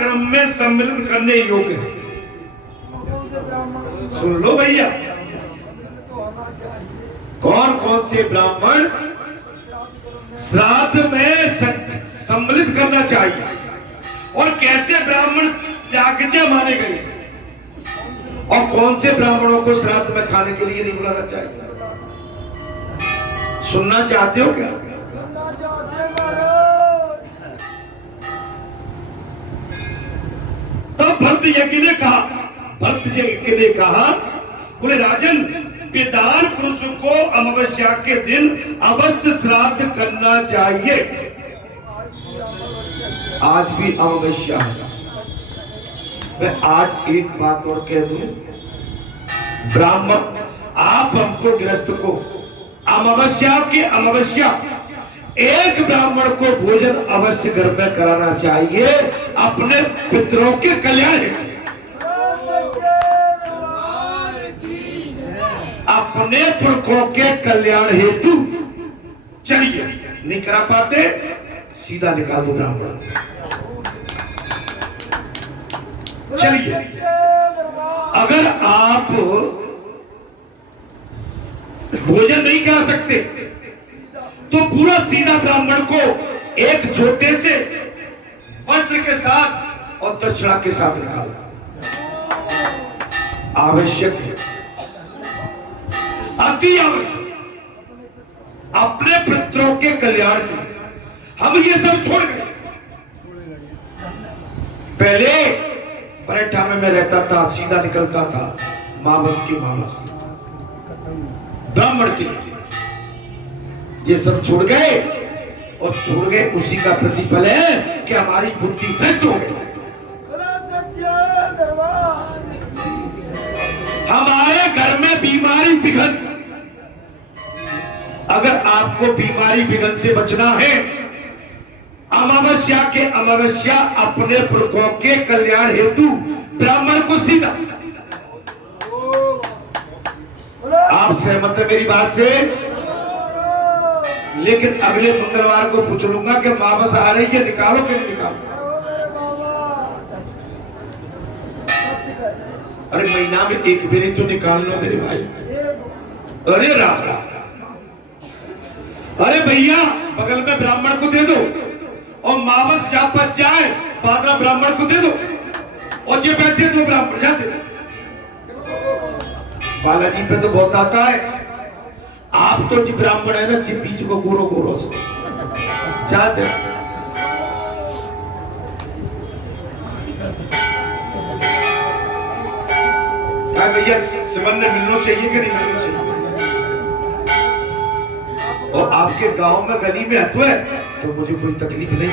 क्रम में सम्मिलित करने योग्य है। सुन लो भैया, कौन कौन से ब्राह्मण श्राद्ध में सम्मिलित करना चाहिए और कैसे ब्राह्मण त्यागजा माने गए और कौन से ब्राह्मणों को श्राद्ध में खाने के लिए नहीं बुलाना चाहिए। सुनना चाहते हो क्या? तो भरत यज्ञ ने कहा, बोले राजन, विद्वान पुरुष को अमावस्या के दिन अवश्य श्राद्ध करना चाहिए। आज भी अमावस्या है। मैं आज एक बात और कह दूं, ब्राह्मण आप हमको गृहस्थ को अमावस्या एक ब्राह्मण को भोजन अवश्य घर में कराना चाहिए, अपने पितरों के कल्याण, अपने पुरखों के कल्याण हेतु। चलिए, नहीं करा पाते सीधा निकाल दो ब्राह्मण। चलिए, अगर आप भोजन नहीं करा सकते तो पूरा सीधा ब्राह्मण को एक छोटे से वस्त्र के साथ और दक्षिणा के साथ निकालो। आवश्यक है, अति आवश्यक, अपने पितरों के कल्याण के लिए हम ये सब छोड़ गए। पहले परेठा में मैं रहता था, सीधा निकलता था मावस की मावस ब्राह्मण के लिए। ये सब छोड़ गए और छोड़ गए, उसी का प्रतिफल है कि हमारी बुद्धि भ्रष्ट हो गई। हमारे घर में बीमारी बिघन, अगर आपको बीमारी बिघन से बचना है, अमावस्या अपने पुरखों के कल्याण हेतु ब्राह्मण को सीधा। आप सहमत है मेरी बात से? लेकिन अगले मंगलवार को पूछ लूंगा कि मावस आ रही है, निकालो कि नहीं निकालो। अरे महीना में एक बेरी तो निकाल लो मेरे भाई। अरे राम राम, अरे भैया बगल में ब्राह्मण को दे दो और मावस जा बच जाए, बादरा ब्राह्मण को दे दो और ये बैठे दो ब्राह्मण जाते। बालाजी पे तो बहुत आता है। आप तो जी ब्राह्मण है ना, जी बीच को गोरो गोरो से जाते। क्या भैया सिमन ने मिलना चाहिए कि नहीं मिलना चाहिए? और आपके गांव में गली में हत्व है तो मुझे कोई तकलीफ नहीं।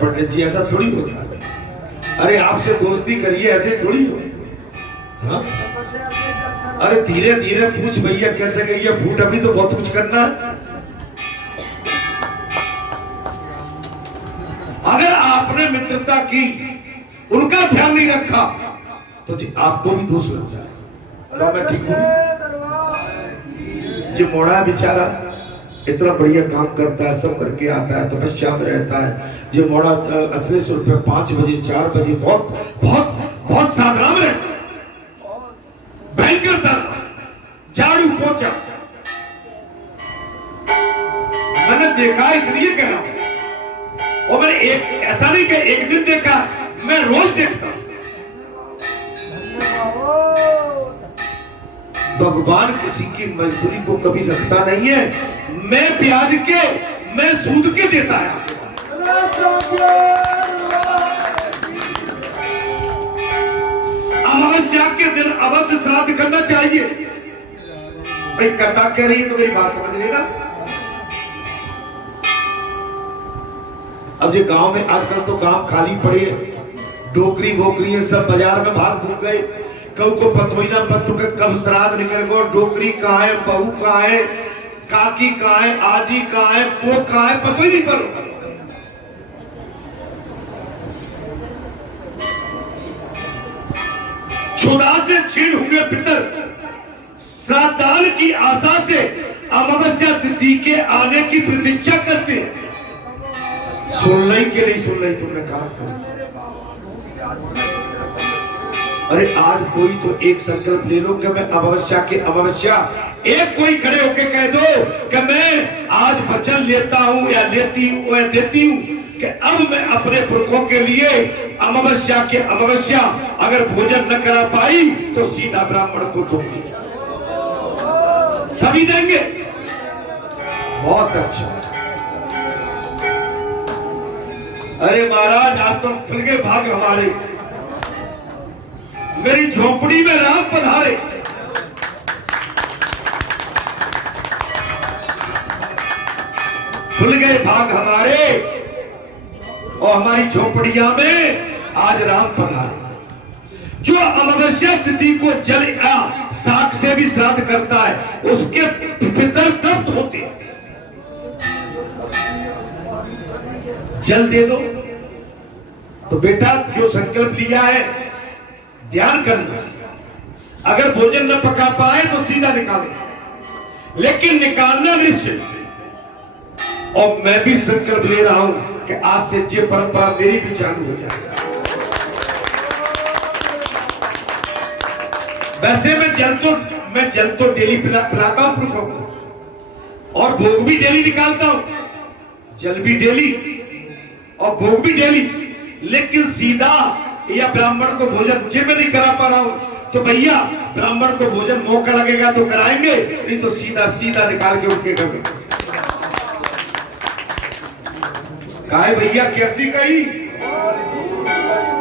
पंडित जी ऐसा थोड़ी होता है। अरे आपसे दोस्ती करिए, ऐसे थोड़ी हो। हाँ? अरे धीरे धीरे पूछ भैया कैसे गई है फूट, अभी तो बहुत कुछ करना है। अगर आपने मित्रता की, उनका ध्यान नहीं रखा तो जी आपको भी दोष लग जाए। तो मैं ठीक हूँ। जो मोड़ा बेचारा इतना बढ़िया काम करता है, सब करके आता है, तपस्या में रहता है। जो मोड़ा अचलेश्वर पे 5 बजे 4 बजे बहुत बहुत बहुत साधना में रहता है, भयंकर साधना, झाड़ू पोछा। मैंने देखा इसलिए कह रहा हूं, और मैंने एक ऐसा नहीं कि एक दिन देखा, मैं रोज देखता हूं। भगवान किसी की मजदूरी को कभी रखता नहीं है। मैं ब्याज के, मैं सूद के देता है। अमावस्या के दिन अवश्य श्राद्ध करना चाहिए। भाई कथा कह रही है तो मेरी बात समझ लेना। अब ये गांव में आजकल तो गांव खाली पड़े हैं, डोकरी वोकरी है, सब बाजार में भाग भूग गए। कब को पतो ही ना पत्तू के कब श्राद्ध निकल गो, डोकरी कहाँ है, बहू कहाँ है, काकी कहाँ है, आजी कहाँ है, वो कहाँ है, पतो ही नहीं पड़। क्षुधा से छीन हुए पितर श्राद्धान की आशा से अमावस्या तिथि के आने की प्रतीक्षा करते हैं। सुन रही कि नहीं सुन रही तुमने कहा? अरे आज कोई तो एक संकल्प ले लो कि मैं अमावस्या के अमावस्या, एक कोई खड़े होके कह दो कि मैं आज वचन लेता हूं या लेती हूं या देती हूं कि अब मैं अपने पुरखों के लिए अमावस्या के अमावस्या अगर भोजन न करा पाई तो सीधा ब्राह्मण को दूंगी। सभी देंगे? बहुत अच्छा। अरे महाराज आप तो खुल के भाग हमारे, मेरी झोपड़ी में राम पधारे। खुल गए भाग हमारे और हमारी झोपड़ियां में आज राम पधारे। जो अमावस्या तिथि को जल या साग से भी श्राद्ध करता है उसके पितर तृप्त होते हैं। जल दे दो तो बेटा जो संकल्प लिया है ध्यान करना, अगर भोजन न पका पाए तो सीधा निकाले, लेकिन निकालना निश्चित। और मैं भी संकल्प ले रहा हूं कि आज से ये परंपरा मेरी भी चालू हो जाएगी। वैसे मैं जल तो डेली पिलाता हूं पुरखों को और भोग भी डेली निकालता हूं, जल भी डेली और भोग भी डेली, लेकिन सीधा या ब्राह्मण को भोजन जे मैं नहीं करा पा रहा हूं तो भैया ब्राह्मण को भोजन मौका लगेगा तो कराएंगे, नहीं तो सीधा सीधा निकाल के उनके घर में। काहे भैया कैसी कही?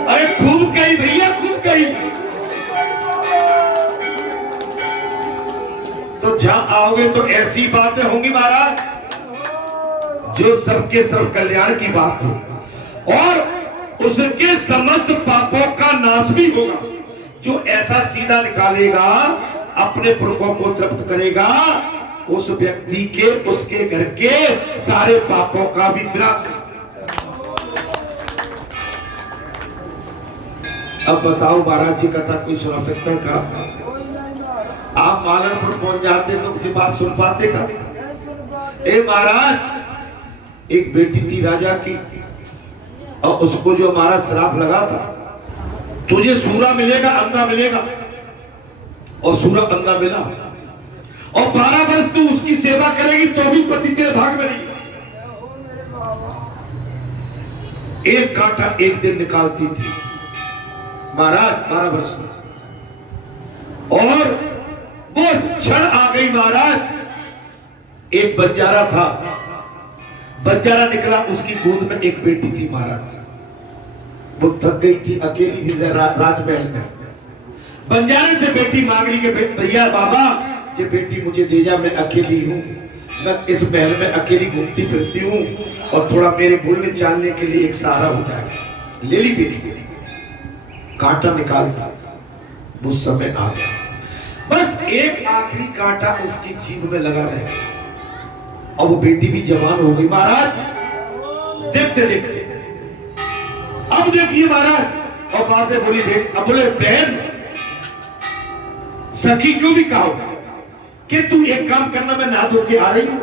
अरे खूब कही भैया, खूब कही। तो जहां आओगे तो ऐसी बातें होंगी महाराज जो सबके सर्व कल्याण की बात हो और उसके समस्त पापों का नाश भी होगा। जो ऐसा सीधा निकालेगा, अपने पुरखों को तृप्त करेगा, उस व्यक्ति के उसके घर के सारे पापों का भी विनाश। अब बताओ महाराज जी कथा कोई सुना सकता है का? आप मालनपुर पहुंच जाते तो मुझे बात सुन पाते का? ए महाराज, एक बेटी थी राजा की और उसको जो हमारा श्राप लगा था, तुझे सूरा मिलेगा अंधा मिलेगा, और सूरा अंधा मिला और 12 वर्ष तू उसकी सेवा करेगी तो भी पति तेरे भाग में नहीं। एक कांटा एक दिन निकालती थी महाराज 12 वर्ष में, और वो क्षण आ गई महाराज। एक बंजारा था, बंजारा निकला, उसकी गोद में एक बेटी थी महाराज। वो थक गई थी, अकेली थी राजमहल में। बंजारे से बेटी मांग ली कि भैया बाबा ये बेटी मुझे दे जा, मैं अकेली हूँ, मैं इस महल में अकेली घूमती फिरती हूँ और थोड़ा मेरे बोलने चालने के लिए एक सहारा हो जाएगा। ले ली बेटी, कांटा निकाल दिया, वो समय आ गया। बस एक आखिरी कांटा उसकी जीभ में लगा रहे और वो बेटी भी जवान हो गई महाराज। देखते देखते अब देखिए महाराज, और वहां से बोली अब बोले बहन सखी क्यों भी कहो कि तू एक काम करना, मैं नहा धो के आ रही हूं,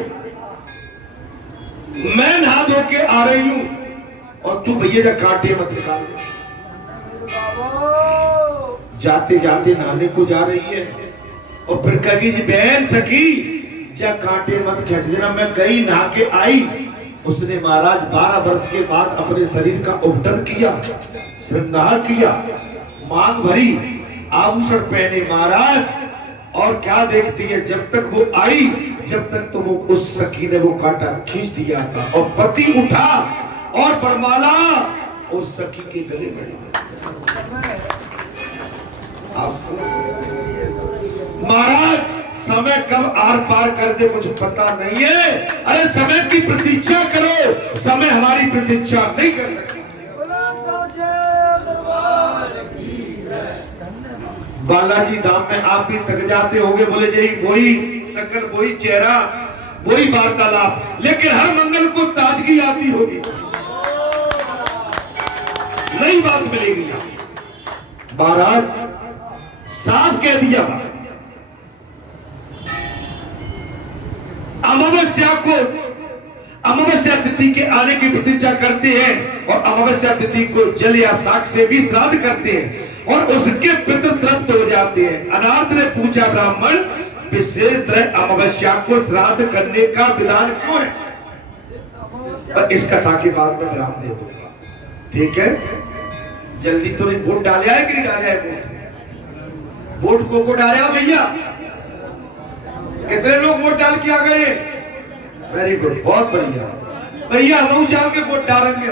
मैं नहा धो के आ रही हूं और तू भैया जा कांटे मत निकाल। जाते जाते नहाने को जा रही है और फिर कही जी बहन सखी जा कांटे मत खींच देना। मैं गई नहा के आई, उसने महाराज 12 वर्ष के बाद अपने शरीर का उपटन किया, श्रृंगार किया, मांग भरी, आभूषण पहने महाराज, और क्या देखती है, जब तक वो आई जब तक तो वो उस सखी ने वो कांटा खींच दिया था और पति उठा और बरमाला उस सखी के गले में। आप महाराज समय कब आर पार कर दे कुछ पता नहीं है। अरे समय की प्रतीक्षा करो, समय हमारी प्रतीक्षा नहीं कर सकती। बालाजी धाम में आप भी थक जाते होंगे, बोले जी वही शक्ल, वही चेहरा, वही वार्तालाप, लेकिन हर मंगल को ताजगी आती होगी, नई बात मिलेगी। महाराज साफ कह दिया, अमावस्या को अमावस्या तिथि के आने की प्रतीक्षा करते हैं और अमावस्या तिथि को जल या शाक से भी श्राद्ध करते हैं और उसके पितृ तृप्त हो जाते हैं। अनार्थ ने पूछा, ब्राह्मण विशेष तरह अमावस्या को श्राद्ध करने का विधान क्यों है? पर इस कथा के बाद में विराम दे दूंगा, ठीक है? जल्दी तो नहीं, वोट डाले आए कि नहीं डाले आए? वोट को डाले आओ भैया। कितने लोग वोट डाल के आ गए? वेरी गुड, बहुत बढ़िया भैया। हम जाओ के वोट डालेंगे।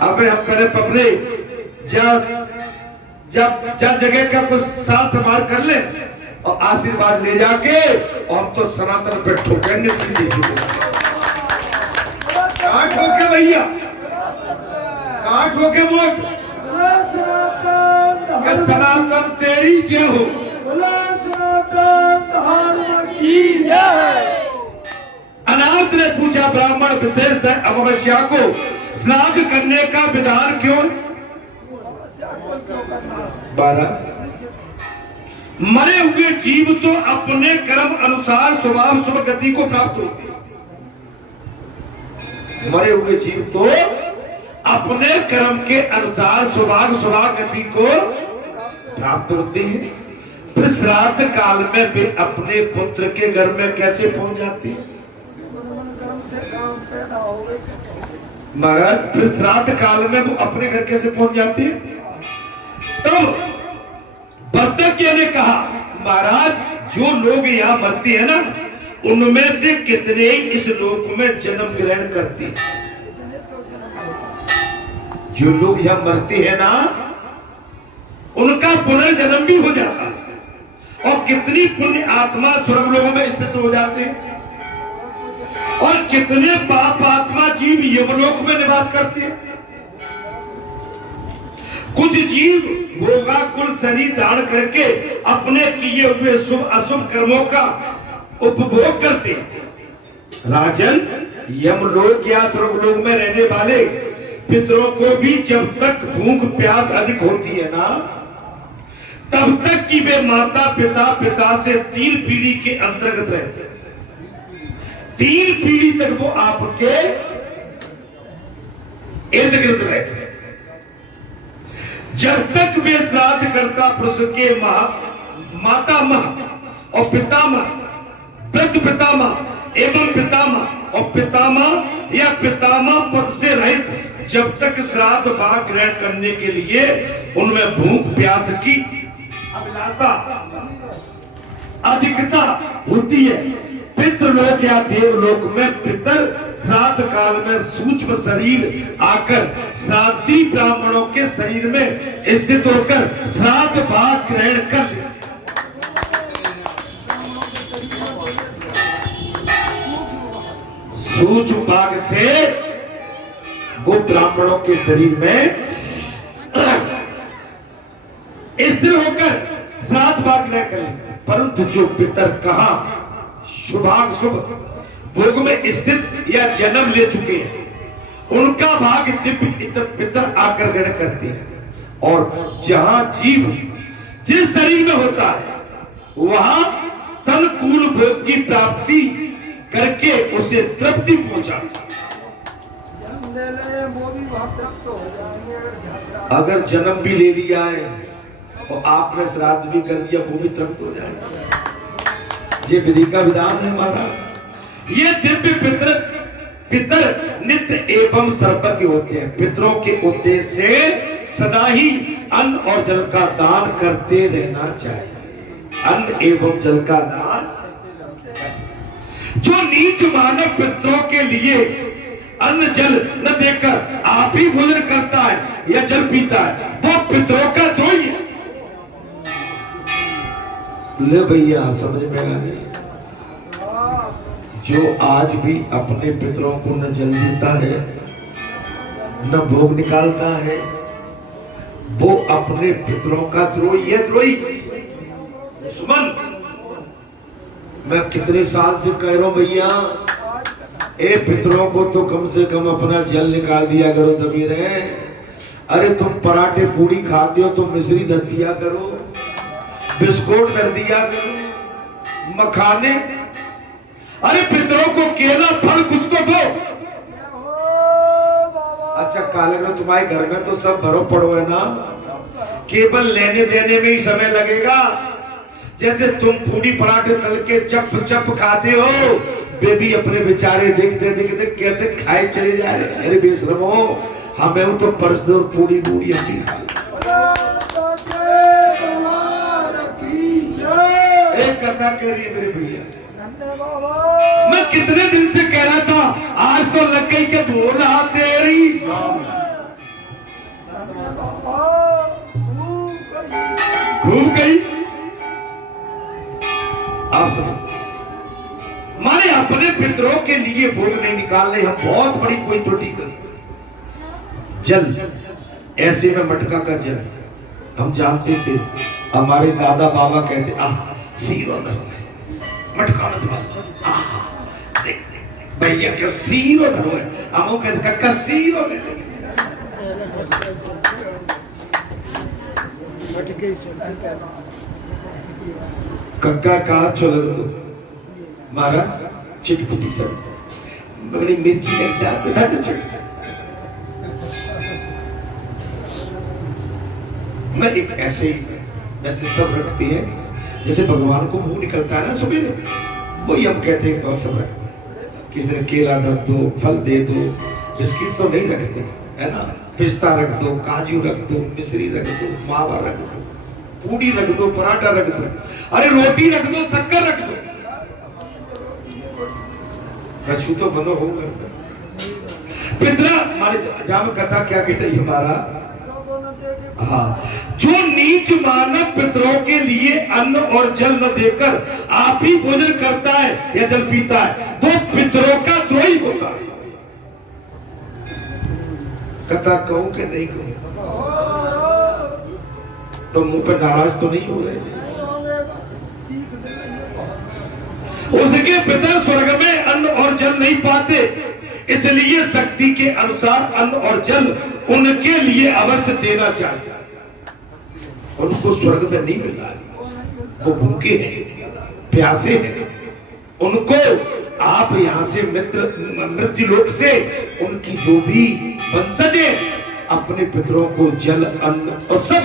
अब हम पहले पपरे जब जगह का कुछ साथ संभाल कर ले और आशीर्वाद ले जाके और हम तो सनातन पे ठोकेंगे सीधे सीधे। कहां ठोके भैया, कहां ठोके वोट? सनातन तेरी जय हो। अनाथ ने पूछा, ब्राह्मण विशेष अमावस्या को श्राद्ध करने का विधान क्यों है? 12 मरे हुए जीव तो अपने कर्म अनुसार स्वभाव शुभ गति को प्राप्त होते हैं। मरे हुए जीव तो अपने कर्म के अनुसार स्वभाव गति को प्राप्त होते हैं। फिर श्राद्ध काल में वे अपने पुत्र के घर में कैसे पहुंच जाते हैं? महाराज, फिर श्राद्ध काल में वो अपने घर कैसे पहुंच जाते हैं? तब भर्तज्ञ ने कहा, महाराज जो लोग यहाँ मरते हैं ना, उनमें से कितने इस लोक में जन्म ग्रहण करते हैं? जो लोग यहाँ मरते हैं ना, उनका पुनर्जन्म भी हो जाता है। और कितनी पुण्य आत्मा स्वर्ग लोगों में स्थित हो जाते हैं और कितने पाप आत्मा जीव यमलोक में निवास करते हैं। कुछ जीव भोगाकुल शरीर धारण करके अपने किए हुए शुभ अशुभ कर्मों का उपभोग करते हैं। राजन, यमलोक या स्वर्गलोक में रहने वाले पितरों को भी जब तक भूख प्यास अधिक होती है ना, तब तक कि वे माता पिता से 3 पीढ़ी के अंतर्गत रहते हैं। 3 पीढ़ी तक वो आपके इर्द गिर्द रहते हैं। जब तक वे श्राद्ध कर्ता पुरुष के मातामह और पितामह, वृद्ध पितामह एवं पितामह और पितामह या पितामह पद से रहित जब तक श्राद्ध भाग ग्रहण करने के लिए उनमें भूख प्यास की अभिलाषा अधिकता होती है, पितृलोक या देवलोक में पितर श्राद्ध काल में सूक्ष्म शरीर आकर श्राद्धी ब्राह्मणों के शरीर में स्थित होकर श्राद्ध भाग ग्रहण कर लेते। सूक्ष्म भाग से वो ब्राह्मणों के शरीर में स्थिर होकर श्राद्ध भाग ग्रहण करें। परंतु जो पितर कहा शुभाशुभ भोग में स्थित या जन्म ले चुके हैं, उनका भाग दिव्य पितर आकर ग्रहण करते हैं। और जहां जीव जिस शरीर में होता है, वहां तनकूल भोग की प्राप्ति करके उसे तृप्ति पहुंचाता। अगर जन्म भी ले लिया है और आपने श्राद्ध भी कर दिया, वो भी तृप्त हो जाएगा। ये विधि का विधान है हमारा। ये दिव्य पितर नित्य एवं सर्वज्ञ होते हैं। पितरों के उद्देश्य से सदा ही अन्न और जल का दान करते रहना चाहिए। अन्न एवं जल का दान। जो नीच मानव पितरों के लिए अन्न जल न देकर आप ही भोजन करता है या जल पीता है, वो पितरों का द्रोही है। ले भैया, समझ में आ गई? जो आज भी अपने पितरों को न जल देता है न भोग निकालता है, वो अपने पितरों का द्रोही है। द्रोही दुश्मन। मैं कितने साल से कह रहा हूं भैया, ए पितरों को तो कम से कम अपना जल निकाल दिया करो। सभी रहे, अरे तुम पराठे पूड़ी खाते हो तो मिश्री धर दिया करो, बिस्कुट कर दिया करो, मखाने। अरे पितरों को केला फल कुछ तो दो। अच्छा कालग्र तुम्हारे घर में तो सब भरो पड़ो है ना, केवल लेने देने में ही समय लगेगा। जैसे तुम पूरी पराठे तल के चप चप खाते हो, वे भी अपने बेचारे देखते देखते कैसे खाए चले जा रहे। अरे बेशरमो, हमें तो परस और पूरी बूढ़ी हड्डी खा। एक कथा कह रही है मेरे भैया, मैं कितने दिन से कह रहा था, आज तो लग गई के बोला तेरी घूम गई। आप समझ माने अपने पितरों के लिए भोग नहीं निकालने, हम बहुत बड़ी कोई त्रुटि कर। जल ऐसे में मटका का जल हम जानते थे, हमारे दादा बाबा कहते आह सीरो धरो है मटका में देख भैया क्या सीरो धरो है, हम कहते कक्का सीरो ले कक्का कहा चलो तो महाराज चिटपुटी सब बड़ी मिर्ची लग जाते था। मैं एक ऐसे सब रखते हैं जैसे भगवान को मुंह निकलता है ना सुबह, वही हम कहते हैं और सब रख। किसी ने केला दो, फल दे दो, बिस्किट तो नहीं रखते है ना, पिस्ता रख दो, काजू रख दो, मिश्री रख दो, मावा रख दो, पूड़ी रख दो, पराठा रख दो, अरे रोटी रख दो, शक्कर रख दो। कछु तो बनो होगा। पितरा हमारे जाम कथा क्या कहते हैं हमारा, हाँ, जो नीच मानव पितरों के लिए अन्न और जल न देकर आप ही भोजन करता है या जल पीता है, वो पितरों का द्रोही होता है। कथा कहूं कि नहीं कहूं, तो मुंह पे नाराज तो नहीं हो रहे। उसके पितर स्वर्ग में अन्न और जल नहीं पाते, इसलिए शक्ति के अनुसार अन्न और जल उनके लिए अवश्य देना चाहिए। उनको स्वर्ग में नहीं मिल रहा है, वो भूखे हैं, प्यासे हैं, उनको आप यहाँ से मृत्यु लोक से उनकी जो भी वंशज है अपने पितरों को जल अन्न और सब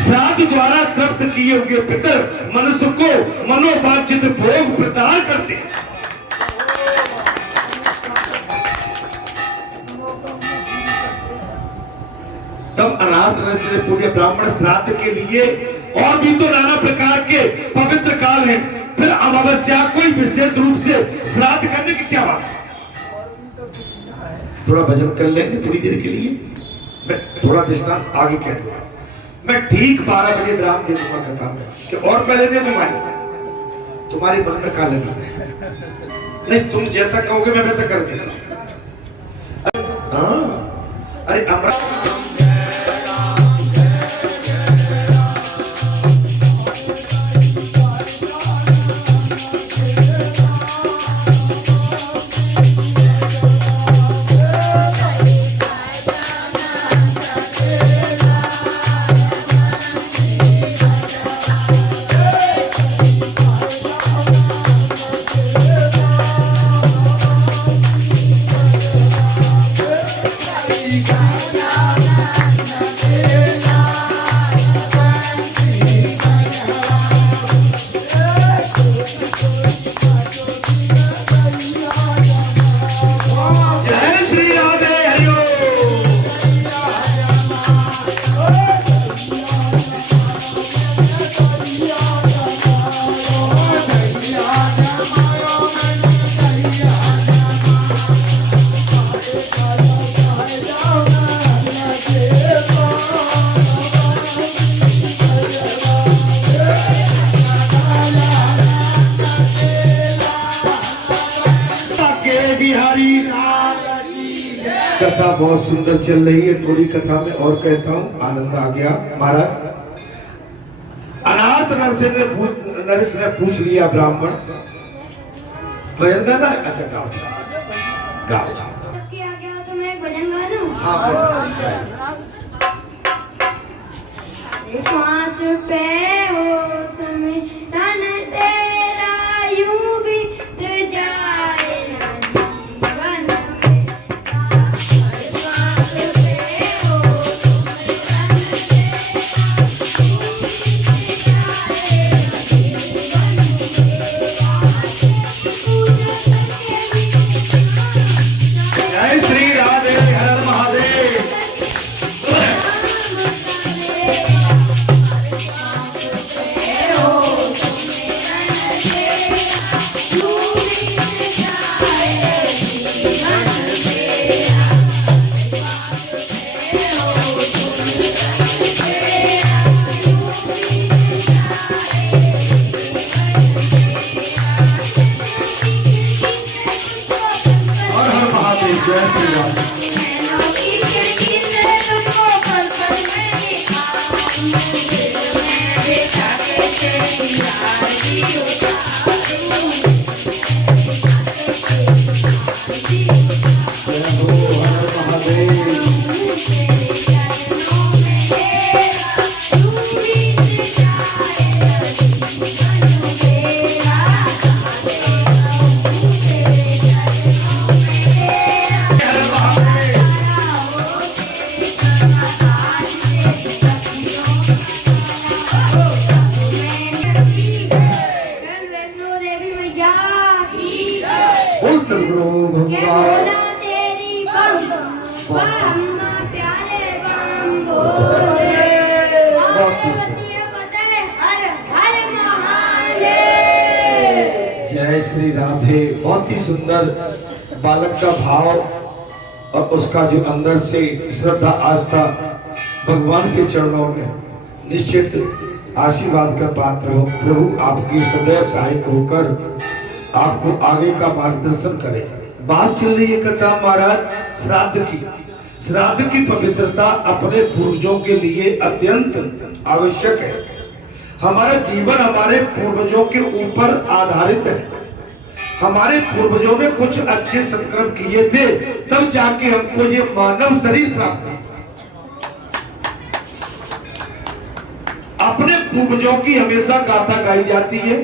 श्राद्ध द्वारा तृप्त किए हुए पितर मनुष्य को मनोवांछित भोग प्रदान करते हैं। तब अनाथ नर पूरे ब्राह्मण श्राद्ध के लिए और भी तो नाना प्रकार के पवित्र काल हैं, फिर अमावस्या कोई विशेष रूप से श्राद्ध करने की क्या बात है। थोड़ा भजन कर लेंगे थोड़ी देर के लिए, मैं थोड़ा दृष्टांत आगे कह दूंगा। मैं ठीक 12 बजे विराम दे दूंगा कथा में, कि और पहले दे दूंगा, तुम्हारे मन में क्या लगा नहीं, तुम जैसा कहोगे मैं वैसा कर दूंगा। अरे अमृत कथा बहुत सुंदर चल रही है, थोड़ी कथा में और कहता हूँ, आनंद आ गया। महाराज अनाथ नरेश ने पूछ लिया ब्राह्मण, भजन गाना है? अच्छा गाओ गाओ। तो मैं एक भजन गा लूं? श्वास पे होश में तन तेरा यूं जय श्री राम। नैनों की खिड़की से तुझको पल-पल में देखा, दिल में बैठा के तेरी याद की उतारूं, जय हो हर महादेव। तेरे चरणों में तेरा तू बीत जाए जीवन तेरा, तेरे चरणों में तेरा वैष्णो देवी मैया की बोल सदगुरु क्या भगवान। बोला तेरी बम बम प्यारे बम बोले पार्वती बदे हर हर महादेव। जय श्री राधे। बहुत ही सुंदर बालक का भाव और उसका जो अंदर से श्रद्धा आस्था भगवान के चरणों में, निश्चित आशीर्वाद का पात्र हो। प्रभु आपकी सदैव सहायक होकर आपको आगे का मार्गदर्शन करे। बात चल रही है कथा महाराज श्राद्ध की। श्राद्ध की पवित्रता अपने पूर्वजों के लिए अत्यंत आवश्यक है। हमारा जीवन हमारे पूर्वजों के ऊपर आधारित है। हमारे पूर्वजों ने कुछ अच्छे सत्कर्म किए थे, तब जाके हमको ये मानव शरीर प्राप्त हुआ। अपने पूर्वजों की हमेशा गाथा गाई जाती है।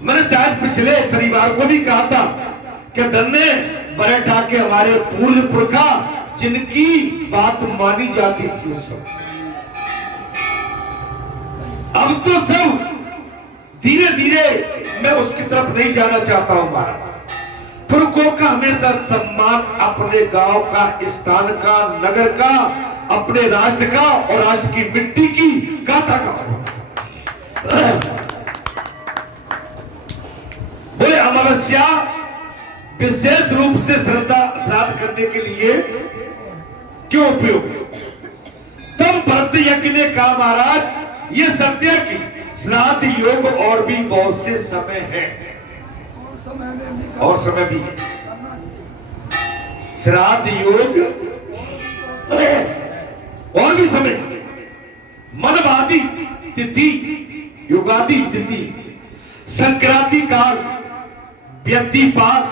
मैंने शायद पिछले शनिवार को भी कहा था कि धन्य बरठा के हमारे पूर्व पुरखा जिनकी बात मानी जाती थी उस समय। अब तो सब धीरे धीरे, मैं उसकी तरफ नहीं जाना चाहता हूं। महाराज पुरखों का हमेशा सम्मान अपने गांव का, स्थान का, नगर का, अपने राष्ट्र का और राष्ट्र की मिट्टी की गाथा का। बोले अमावस्या विशेष रूप से श्राद्ध करने के लिए क्यों उपयोग? तब भरत यज्ञ ने कहा महाराज ये सत्य की श्राद्ध योग और भी बहुत से समय है और समय भी है। श्राद्ध योग और भी समय, मनवादी तिथि, युगादि तिथि, संक्रांति काल, व्यतिपात,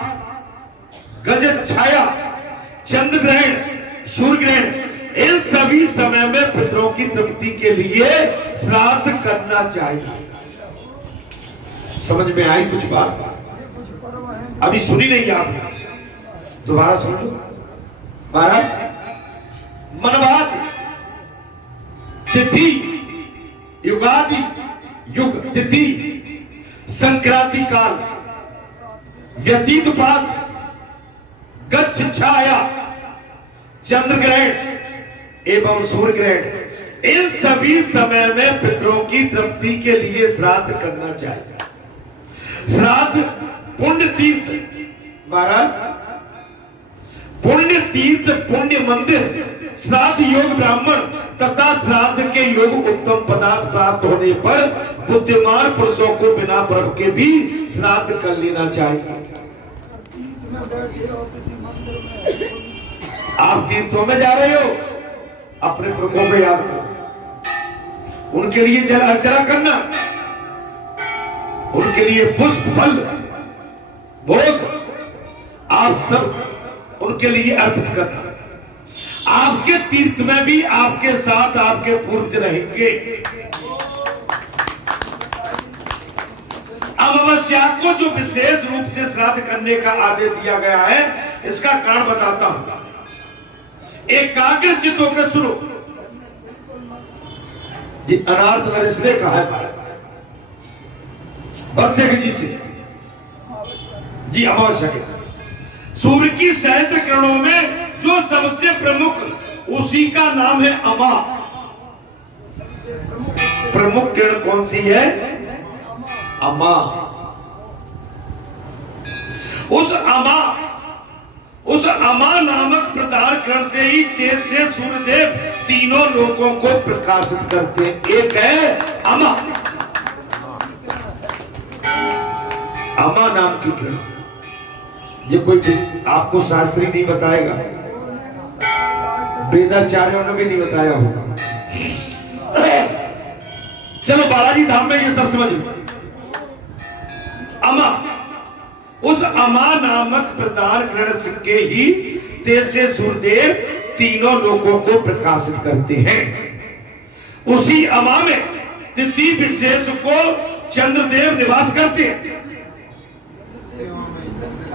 गजत छाया, चंद्र ग्रहण, सूर्य ग्रहण, इन सभी समय में पितरों की तृप्ति के लिए श्राद्ध करना चाहिए। समझ में आई कुछ बात? अभी सुनी नहीं आपने, दोबारा सुन लो। महाराज मनवाद तिथि, युगादि युग तिथि, संक्रांति काल, व्यतीत पात, गच्छ छाया, चंद्र ग्रहण एवं सूर्य ग्रहण, इन सभी समय में पितरों की तृप्ति के लिए श्राद्ध करना चाहिए। श्राद्ध पुण्य तीर्थ महाराज, पुण्य तीर्थ, पुण्य मंदिर, श्राद्ध योग ब्राह्मण तथा श्राद्ध के योग उत्तम पदार्थ प्राप्त होने पर बुद्धिमान पुरुषों को बिना पर्व के भी श्राद्ध कर लेना चाहिए। आप तीर्थों में जा रहे हो, अपने प्रभुओं को याद करो, उनके लिए जल अर्चना करना, उनके लिए पुष्प फल भोग आप सब उनके लिए अर्पित करना। आपके तीर्थ में भी आपके साथ आपके पूर्वज रहेंगे। अमावस्या को जो विशेष रूप से श्राद्ध करने का आदेश दिया गया है, इसका कारण बताता हूं। एकाग्र चित्त होकर सुनो जी। अनार्थ नरेश ने कहा है प्रत्येक जी से जी, अमावस्या के सूर्य की सहस्त्र किरणों में जो सबसे प्रमुख, उसी का नाम है अमा। प्रमुख किरण कौन सी है? अमा। उस अमा नामक प्रधान किरण से ही तेज से सूर्यदेव तीनों लोगों को प्रकाशित करते हैं। एक है अमा, अमा नाम की किरण। ये कोई आपको शास्त्री नहीं बताएगा, वेदाचार्यों ने भी नहीं बताया होगा। चलो बालाजी धाम में ये सब समझ लो। अमा, उस अमा नामक प्रधान ग्रहण सिंह के ही तेसे सूर्यदेव तीनों लोगों को प्रकाशित करते हैं। उसी अमा में तिथि विशेष को चंद्रदेव निवास करते हैं,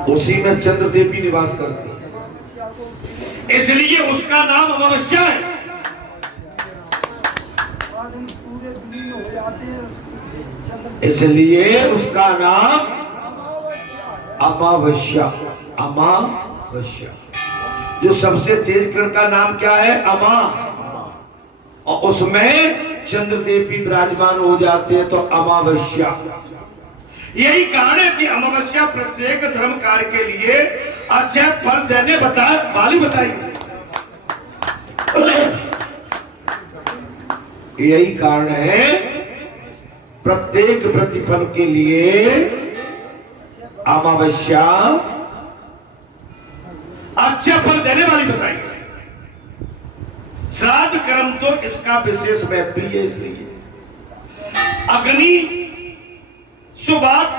उसी में चंद्रदेव भी निवास करते हैं, इसलिए उसका नाम अमावस्या है। इसलिए उसका नाम अमावस्या, अमावस्या। जो सबसे तेज किरण का नाम क्या है? अमा, और उसमें चंद्रदेव भी विराजमान हो जाते हैं, तो अमावस्या। यही कारण है कि अमावस्या प्रत्येक धर्म कार्य के लिए अच्छे फल देने वाली बताइए। यही कारण है प्रत्येक प्रतिफल के लिए अमावस्या अच्छे फल देने वाली बताइए। श्राद्ध कर्म तो इसका विशेष महत्व है, इसलिए अग्नि, सुबात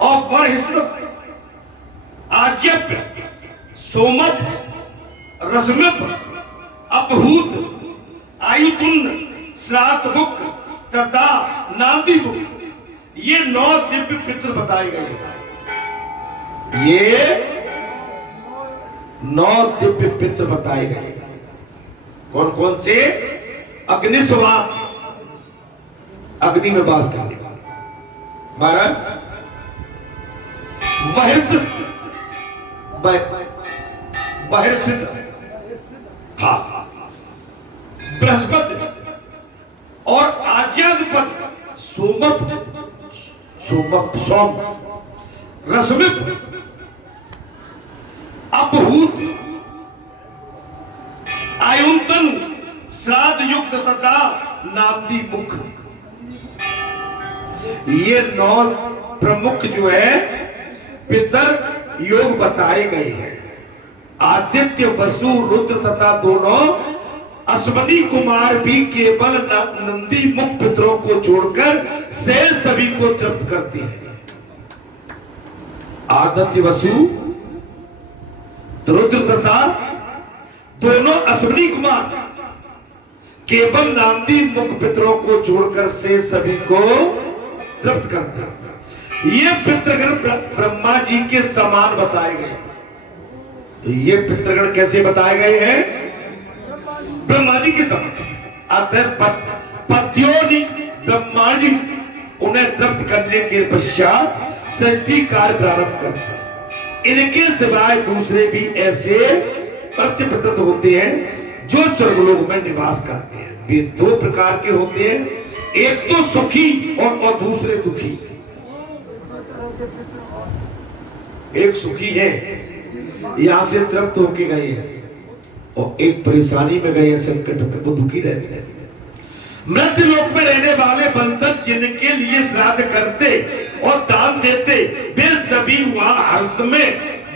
और बरहिस्र, आज्यप, सोमत, रसमप, अपहूत, आयुपुण्य, श्राद्धभुक तथा नांदीभुक, ये 9 दिव्य पितृ बताए गए हैं। ये 9 दिव्य पितृ बताए गए। कौन कौन से? अग्निस्वात, अग्नि में वास करने वाले महाराज, बहिर्सिद्ध, हाँ, बृहस्पति और आज्याधिपत, सोमप, सोम, रसमिप, अपहूत, आयुंतन, श्राद्ध युक्त तथा नांदी मुख, ये 9 प्रमुख जो है पितर योग बताए गए हैं। आदित्य, वसु, रुद्र तथा दोनों अश्वनी कुमार भी केवल नंदी मुख पितरों को छोड़कर शेष सभी को तृप्त करते हैं। आदित्य, वसु, रुद्र तथा दोनों अश्वनी कुमार केवल नांदी मुख पितरों को छोड़कर से सभी को तृप्त करते हैं। ये पितृगण ब्रह्मा जी के समान बताए गए। ये पितृगण कैसे बताए गए हैं? ब्रह्मा जी के समान। अतः पत्योनि ब्रह्मा जी उन्हें तृप्त करने के पश्चात सृष्टि कार्य प्रारंभ करते हैं। इनके सिवाय दूसरे भी ऐसे प्रतिपतत होते हैं जो स्वर्गलोक में निवास करते हैं। वे 2 प्रकार के होते हैं, एक तो सुखी और दूसरे दुखी। एक सुखी है, यहां से तृप्त होके गए हैं, और एक परेशानी में गए हैं, संकट में, वो दुखी रहते हैं। मृत्यु लोक में रहने वाले वंशज जिनके लिए श्राद्ध करते और दान देते, वे सभी वहां हर्ष में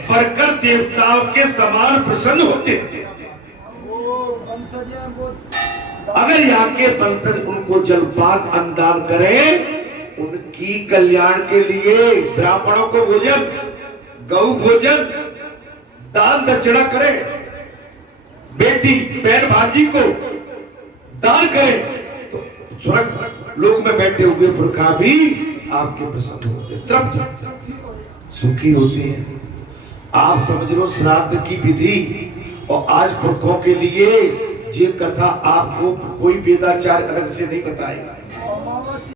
भरकर देवताओं के समान प्रसन्न होते हैं। अगर यहाँ के वंशज उनको जलपान अन्नदान करें, उनकी कल्याण के लिए ब्राह्मणों को भोजन, गौ भोजन, दान दक्षिणा करें, बेटी बहन भाजी को दान करें, तो स्वर्ग लोक में बैठे हुए पुरखा भी आपके प्रसन्न होते, तृप्त सुखी होते हैं। आप समझ लो श्राद्ध की विधि, और आज पुरखों के लिए ये कथा आपको कोई वेदाचार्य अलग से नहीं बताएगा।